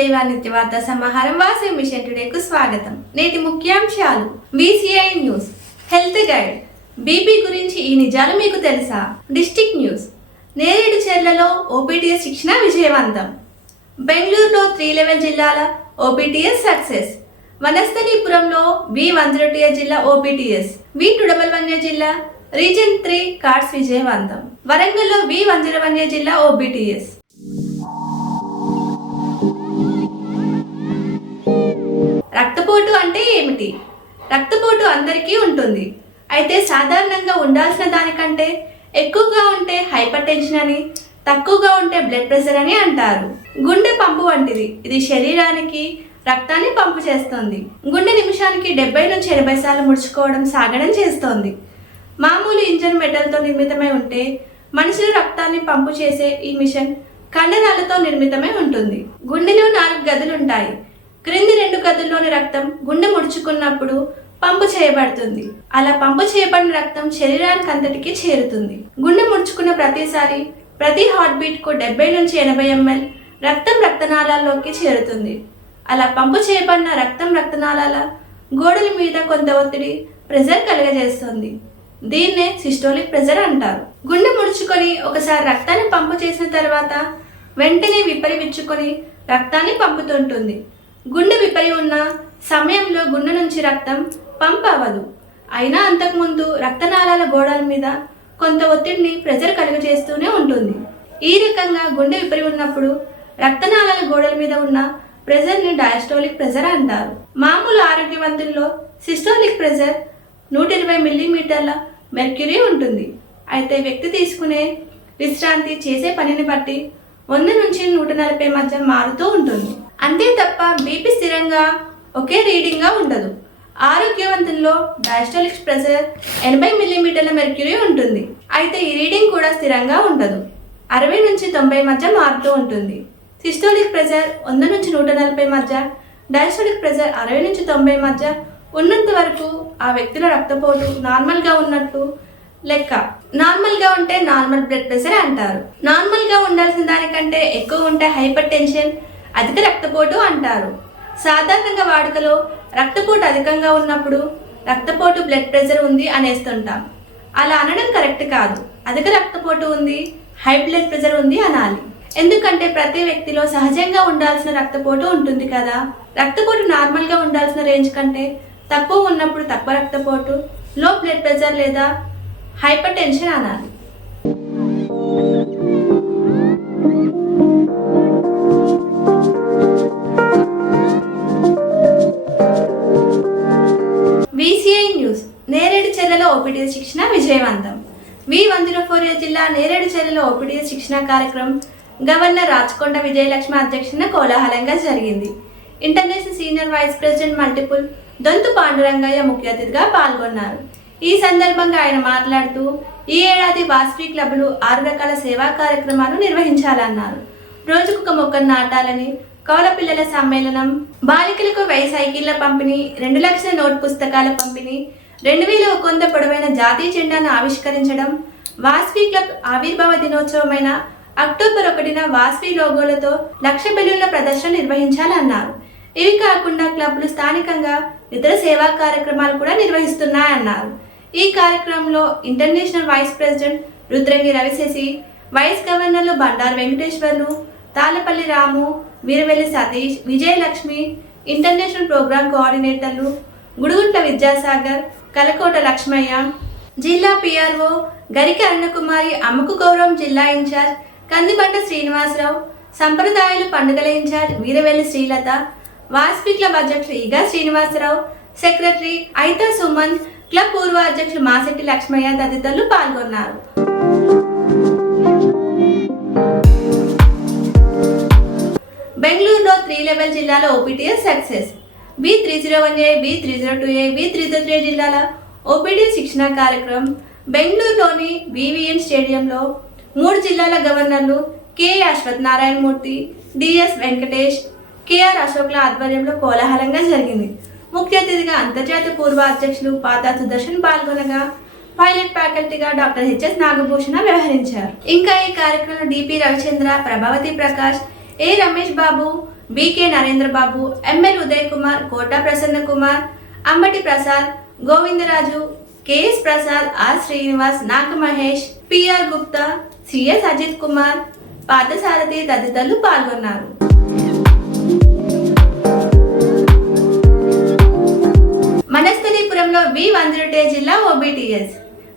జై వాసవి సమాహారం వాసే మిషన్ టుడేకు స్వాగతం. నేటి ముఖ్యాంశాలు. BCI news. Health guide. BP గురించి ఈ నిజాలు మీకు తెలుసా? District news. నేరేడు చెర్లలో ఓపీటీఎస్ శిక్షణ విజయవంతం. బెంగళూరులో త్రీ లెవెల్ జిల్లాల ఓపీటీఎస్ సక్సెస్. వనస్థలీపురంలో బి వన్ జిల్లా ఓపీటీఎస్. వి టూ డబల్ వన్ జిల్లా. రీజన్ త్రీ కార్డ్స్ విజయవంతం. వరంగల్లో వి వంజరవన్య వన్ జిల్లా ఓబీటీఎస్ రక్తపోటు అంటే ఏమిటి? రక్తపోటు అందరికీ ఉంటుంది. అయితే సాధారణంగా ఉండాల్సిన దానికంటే ఎక్కువగా ఉంటే హైపర్ టెన్షన్ అని తక్కువగా ఉంటే బ్లడ్ ప్రెషర్ అని అంటారు. గుండె పంపు వంటిది. ఇది శరీరానికి రక్తాన్ని పంపు చేస్తుంది. గుండె నిమిషానికి డెబ్బై నుంచి ఎనభై సార్లు ముడుచుకోవడం సాగడం చేస్తోంది. మామూలు ఇంజన్ మెటల్తో నిర్మితమై ఉంటే మనుషులు రక్తాన్ని పంపు చేసే ఈ మిషన్ కండరాలతో నిర్మితమై ఉంటుంది. గుండెలో నాలుగు గదులు ఉంటాయి క్రింది రెండు గదుల్లోని రక్తం గుండె ముడుచుకున్నప్పుడు పంపు చేయబడుతుంది. అలా పంపు చేయబడిన రక్తం శరీరానికి అంతటికి చేరుతుంది. గుండె ముడుచుకున్న ప్రతిసారి ప్రతి హార్ట్ బీట్కు డెబ్బై నుంచి ఎనభై ఎంఎల్ రక్తం రక్తనాళాల్లోకి చేరుతుంది. అలా పంపు చేయబడిన రక్తం రక్తనాళాల గోడల మీద కొంత ఒత్తిడి ప్రెజర్ కలుగజేస్తుంది. దీన్నే సిస్టోలిక్ ప్రెజర్ అంటారు. గుండె ముడుచుకొని ఒకసారి రక్తాన్ని పంపు చేసిన తర్వాత వెంటనే విప్పరి విచ్చుకొని రక్తాన్ని పంపుతుంటుంది. గుండె విప్పరి ఉన్న సమయంలో గుండె నుంచి రక్తం పంప్ అవ్వదు అయినా అంతకుముందు రక్తనాళాల గోడల మీద కొంత ఒత్తిడిని ప్రెజర్ కలుగజేస్తూనే ఉంటుంది. ఈ రకంగా గుండె విపరి ఉన్నప్పుడు రక్తనాళాల గోడల మీద ఉన్న ప్రెజర్ని డయాస్టోలిక్ ప్రెజర్ అంటారు. మామూలు ఆరోగ్యవంతుల్లో సిస్టోలిక్ ప్రెజర్ నూట ఇరవై మిల్లీమీటర్ల మెర్క్యూరీ ఉంటుంది. అయితే వ్యక్తి తీసుకునే విశ్రాంతి చేసే పనిని బట్టి వంద నుంచి నూట నలభై మధ్య మారుతూ ఉంటుంది. అంతే తప్ప బీపీ స్థిరంగా ఒకే రీడింగ్గా ఉండదు. ఆరోగ్యవంతుల్లో డయాస్టోలిక్ ప్రెషర్ ఎనభై మిల్లీమీటర్ల మెర్క్యూరీ ఉంటుంది. అయితే ఈ రీడింగ్ కూడా స్థిరంగా ఉండదు. అరవై నుంచి తొంభై మధ్య మారుతూ ఉంటుంది. సిస్టోలిక్ ప్రెషర్ వంద నుంచి నూట నలభై మధ్య డయాస్టోలిక్ ప్రెషర్ అరవై నుంచి తొంభై మధ్య ఉన్నంత వరకు ఆ వ్యక్తుల రక్తపోటు నార్మల్గా ఉన్నట్టు లెక్క. నార్మల్గా ఉంటే నార్మల్ బ్లడ్ ప్రెషర్ అంటారు. నార్మల్గా ఉండాల్సిన దానికంటే ఎక్కువ ఉంటే హైపర్ టెన్షన్ అధిక రక్తపోటు అంటారు. సాధారణంగా వాడుకలో రక్తపోటు అధికంగా ఉన్నప్పుడు రక్తపోటు బ్లడ్ ప్రెషర్ ఉంది అనేస్తుంటాం. అలా అనడం కరెక్ట్ కాదు. అధిక రక్తపోటు ఉంది హై బ్లడ్ ప్రెషర్ ఉంది అనాలి. ఎందుకంటే ప్రతి వ్యక్తిలో సహజంగా ఉండాల్సిన రక్తపోటు ఉంటుంది కదా. రక్తపోటు నార్మల్గా ఉండాల్సిన రేంజ్ కంటే తక్కువ ఉన్నప్పుడు తక్కువ రక్తపోటు లో బ్లడ్ ప్రెషర్ లేదా హైపర్ టెన్షన్ అనాలి. నేరేడు చెర్లలో ఓపీడీఎస్ శిక్షణ కార్యక్రమం గవర్నర్ రాచకొండ విజయలక్ష్మి అధ్యక్షతన కోలాహలంగా జరిగింది. International senior vice president multiple Dontu Pandurangaiah ముఖ్య అతిథిగా పాల్గొన్నారు. ఈ సందర్భంగా ఆయన మాట్లాడుతూ ఈ ఏడాది వాసవి క్లబ్లు ఆరు రకాల సేవా కార్యక్రమాలు నిర్వహించాలన్నారు. రోజుకొక మొక్కను నాటాలని కౌల పిల్లల సమ్మేళనం బాలికలకు వెయ్యి సైకిళ్ళ పంపిణీ రెండు లక్షల నోట్ పుస్తకాల పంపిణీ రెండు వేల ఒక పొడవైన జాతీయ జెండాను ఆవిష్కరించడం వాస్వి క్లబ్ ఆవిర్భావ దినోత్సవమైన అక్టోబర్ ఒకటిన వాస్వి లోగోలతో లక్ష బెలూన్ల ప్రదర్శన నిర్వహించాలన్నారు. ఇవి కాకుండా క్లబ్లు స్థానికంగా ఇతర సేవా కార్యక్రమాలు కూడా నిర్వహిస్తున్నాయన్నారు. ఈ కార్యక్రమంలో international vice president Rudrangi Ravisheshi vice గవర్నర్లు బండారు వెంకటేశ్వర్లు తాళపల్లి రాము వీరవెల్లి సతీష్ విజయలక్ష్మి ఇంటర్నేషనల్ ప్రోగ్రామ్ కోఆర్డినేటర్లు గుడుగుంట్ల విద్యాసాగర్ కలకోట లక్ష్మయ్య జిల్లా పిఆర్ఓ గరిక అరుణకుమారి అమ్మకు గౌరవం జిల్లా ఇన్ఛార్జ్ కందిబంట శ్రీనివాసరావు సంప్రదాయాలు పండుగల ఇన్ఛార్జ్ వీరవెల్లి శ్రీలత వాస్పిక్ల అధ్యక్షులు ఈగా శ్రీనివాసరావు సెక్రటరీ ఐతా సుమన్ క్లబ్ పూర్వ అధ్యక్షులు మాసెట్టి లక్ష్మయ్య తదితరులు పాల్గొన్నారు. బెంగళూరులో త్రీ లెవెల్ జిల్లాల OPTS success. B three zero one A B three zero two A B three zero three జిల్లాల ఓపీడీ శిక్షణ కార్యక్రమం బెంగళూరులోని వివిఎన్ స్టేడియంలో మూడు జిల్లాల గవర్నర్లు K Ashwath Narayanamurthy DS Venkatesh KR అశోక్ల ఆధ్వర్యంలో కోలాహలంగా జరిగింది. ముఖ్య అతిథిగా అంతర్జాతీయ పూర్వ అధ్యక్షులు పాతా సుదర్శన్ పాల్గొనగా పైలట్ ఫ్యాకల్టీగా డాక్టర్ హెచ్ఎస్ నాగభూషణ వ్యవహరించారు. ఇంకా ఈ కార్యక్రమంలో DP Ravichandra Prabhavathi Prakash A Ramesh Babu BK Narendra Babu ML Uday Kumar Kota Prasanna Kumar Ambati Prasad Govindaraju KS Prasad R Srinivas Naga Mahesh PR Gupta CS Ajith Kumar Parthasarathy తదితరులు పాల్గొన్నారు. మనస్థలీపురంలో వి. వంజరుటే జిల్లా ఓబీటీఎస్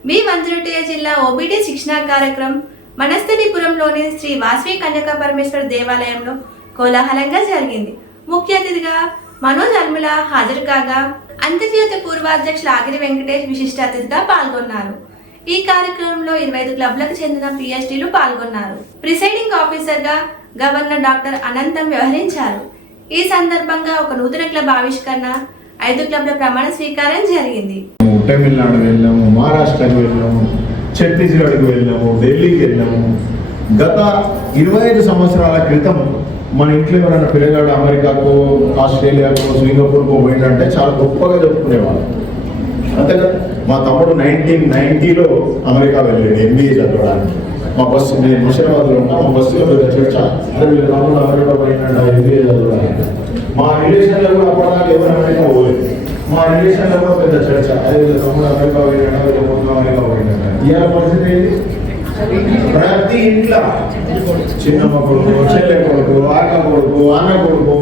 వి. వంజరుటే జిల్లా ఓబీటీ శిక్షణా కార్యక్రమం మనస్థలీపురంలోని శ్రీ వాసవి కన్యకా పరమేశ్వర దేవాలయంలో కోలాహలంగా జరిగింది. ముఖ్య అతిథిగా మనోజ్ అల్ముల హాజరు కాగా అంతర్జాతీయ పూర్వాధ్యక్షులు ఆగిరి వెంకటేష్ విశిష్ట అతిథిగా పాల్గొన్నారు. ఈ కార్యక్రమంలో ఇరవై ఐదు క్లబ్లకు చెందిన పిహెచ్డీలు పాల్గొన్నారు. ప్రిసైడింగ్ ఆఫీసర్గా గవర్నర్ డాక్టర్ అనంతం వ్యవహరించారు. ఈ సందర్భంగా ఒక నూతన క్లబ్ ఆవిష్కరణ ఐదు క్లబ్ల ప్రమాణ స్వీకారం జరిగింది. తమిళనాడు వెళ్ళాము మహారాష్ట్రకు వెళ్ళాము ఛత్తీస్గఢ్కి వెళ్ళాము ఢిల్లీకి వెళ్ళాము. గత ఇరవై ఐదు సంవత్సరాల క్రితం మన ఇంట్లో ఎవరైనా పిల్లగాడు అమెరికాకు ఆస్ట్రేలియాకు సింగపూర్కు పోయిందంటే చాలా గొప్పగా చెప్పుకునేవాళ్ళు. అంతేగా మా తమ్ముడు నైన్టీన్ నైన్టీలో అమెరికా వెళ్ళాడు ఎంబీఏ చదవడానికి. మా బస్సు నేను ముషిరాబాద్లో ఉన్నా మా బస్సులో పెద్ద చర్చ అదే వీళ్ళ తమ్ముడు అమెరికా పోయినాడు ఎంబీఏ చదవడానికి. మా రిలేషన్లో కూడా అప్పటిదాకా ఎవరు అమెరికా పోలేదు. మా రిలేషన్లో కూడా పెద్ద చర్చ అదే వీళ్ళ తమ్ముడు అమెరికా పోయినాడు వీళ్ళ అమెరికా పోయినాడు. ఇవాళ పరిస్థితి ఏంటి? ప్రతి ఇంట్లో చిన్నమ్మ కొడుకు చెల్లె కొడుకు అక్క కొడుకు అన్న కొడుకు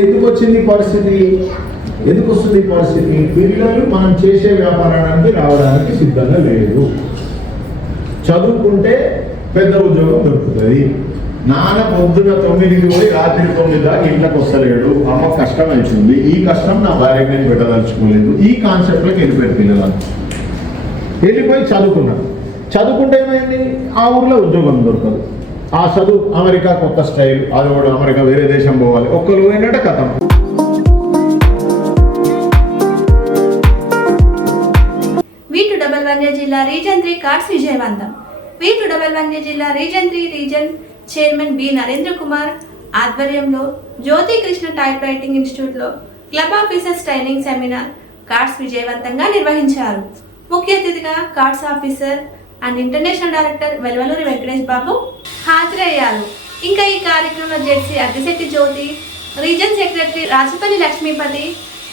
ఎందుకు వచ్చింది పరిస్థితి? ఎందుకు వస్తుంది పరిస్థితి? పిల్లలు మనం చేసే వ్యాపారానికి రావడానికి సిద్ధంగా లేదు చదువుకుంటే పెద్ద ఉద్యోగం దొరుకుతుంది. నాన్న పొద్దున తొమ్మిదికి పోయి రాత్రి తొమ్మిది దాకా ఇంట్లోకి వస్తలేడు. అమ్మ కష్టం అవుతుంది ఈ కష్టం నా భార్య నేను పెట్టదలుచుకోలేదు. ఈ కాన్సెప్ట్లోకి వెళ్ళిపోయారు పిల్లలు. వెళ్ళిపోయి చదువుకున్నాను చదువుకుంటే ఏమైంది? ఆ ఊర్లో ఉద్యోగం దొరకదు. ఆ చదువు అమెరికా కొత్త స్టైల్ అది కూడా అమెరికా వేరే దేశం పోవాలి. ఒక్కరు పోయినట్టే కథం. వీటు డబల్ వన్య జిల్లా రీజన్ త్రీ కార్డ్స్ విజయవంతం. V two double one A జిల్లా region three region chairman B Narendra Kumar ఆధ్వర్యంలో జ్యోతి కృష్ణ టైప్ రైటింగ్ ఇన్స్టిట్యూట్లో club officers training seminar cards విజయవంతంగా నిర్వహించారు. ముఖ్య అతిథిగా cards officer and international director Velvaluri Venkatesh Babu హాజరయ్యారు. ఇంకా ఈ కార్యక్రమంలో ZC Aggisetti Jyothi region secretary Rajapalli Lakshmipathi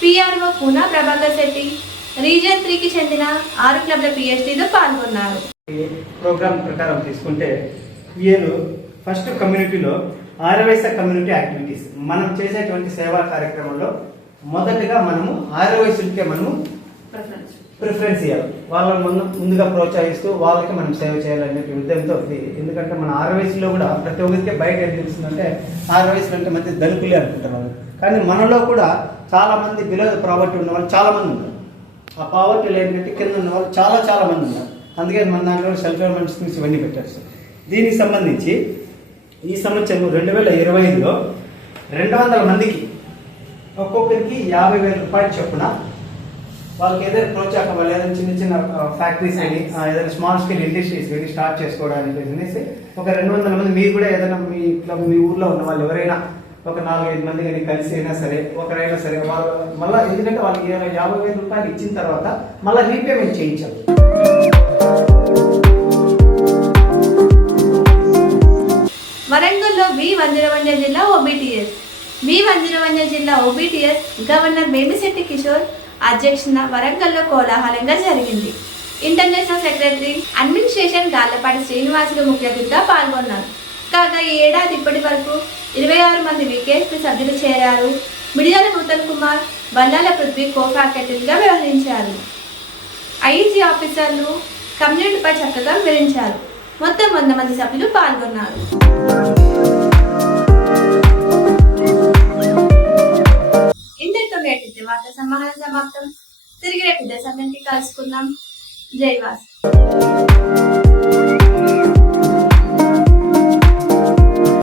PRO Poona Prabhakar Shetty region త్రీకి చెందిన ఆరు క్లబ్ల పిహెచ్డీలో పాల్గొన్నారు. ప్రోగ్రామ్ ప్రకారం తీసుకుంటే వీళ్ళు ఫస్ట్ కమ్యూనిటీలో ఆర్యవైస కమ్యూనిటీ యాక్టివిటీస్. మనం చేసేటువంటి సేవా కార్యక్రమంలో మొదటగా మనము ఆర్యవైసులకే మనము ప్రిఫరెన్స్ ఇవ్వాలి వాళ్ళని ముందు ముందుగా ప్రోత్సహిస్తూ వాళ్ళకి మనం సేవ చేయాలనే ఉద్యమంతో ఉంది ఎందుకంటే మన ఆరు వయసులో కూడా ప్రతి ఒక్కరికి బయట ఏం తెలుస్తుందంటే ఆరు వయసులు అంటే మంచి దళితులే అనుకుంటున్నారు కానీ మనలో కూడా చాలామంది బిలో ప్రాపర్టీ ఉన్న వాళ్ళు చాలామంది ఉన్నారు. ఆ పావర్టీ లేని కింద ఉన్న వాళ్ళు చాలా చాలా మంది ఉన్నారు. అందుకే మన దాంట్లో సెల్ఫ్ గవర్నమెంట్ స్కీమ్స్ ఇవన్నీ పెట్టారు సార్ దీనికి సంబంధించి ఈ సంవత్సరం రెండు వేల ఇరవై ఐదులో రెండు వందల మందికి ఒక్కొక్కరికి యాభై వేల రూపాయలు చొప్పున వాళ్ళకి ఏదైనా ప్రోత్సాహం వాళ్ళు ఏదైనా చిన్న చిన్న ఫ్యాక్టరీస్ ఆ, ఏదైనా స్మాల్ స్కేల్ ఇండస్ట్రీస్ కానీ స్టార్ట్ చేసుకోవడానికి అనేసి ఒక రెండు వందల మంది మీరు కూడా ఏదైనా మీ ఇట్లా మీ ఊర్లో ఉన్న వాళ్ళు ఎవరైనా ఒక నాలుగైదు మంది కానీ కలిసి అయినా సరే ఒకరైనా సరే వాళ్ళు మళ్ళీ ఎందుకంటే వాళ్ళకి ఇరవై యాభై వేల రూపాయలు ఇచ్చిన తర్వాత మళ్ళీ రీపేమెంట్ చేయించాలి. వరంగల్లో వి వంజరవన్య జిల్లా ఓబీటీఎస్ వి వంజరవన్య జిల్లా ఓబీటీఎస్ గవర్నర్ వేమిశెట్టి కిషోర్ అధ్యక్షున వరంగల్లో కోలాహలంగా జరిగింది. International secretary administration Garlapati Srinivasulu ముఖ్య అతిథిగా పాల్గొన్నారు. కాగా ఈ ఏడాది ఇప్పటి వరకు ఇరవై ఆరు మంది వికేఎస్పీ సభ్యులు చేరారు. మిడియాల నూతన్ కుమార్ బల్లాల పృథ్వీ కో వ్యవహరించారు. ఐజీ ఆఫీసర్లు కమ్యూనిటీపై చక్కగా వివరించారు. మొత్తం వంద మంది సభ్యులు పాల్గొన్నారు. నేటి వార్త సమాహార సమాప్తం. తిరిగి రేపు ఇదే సమయానికి కలుసుకుందాం జై వాసు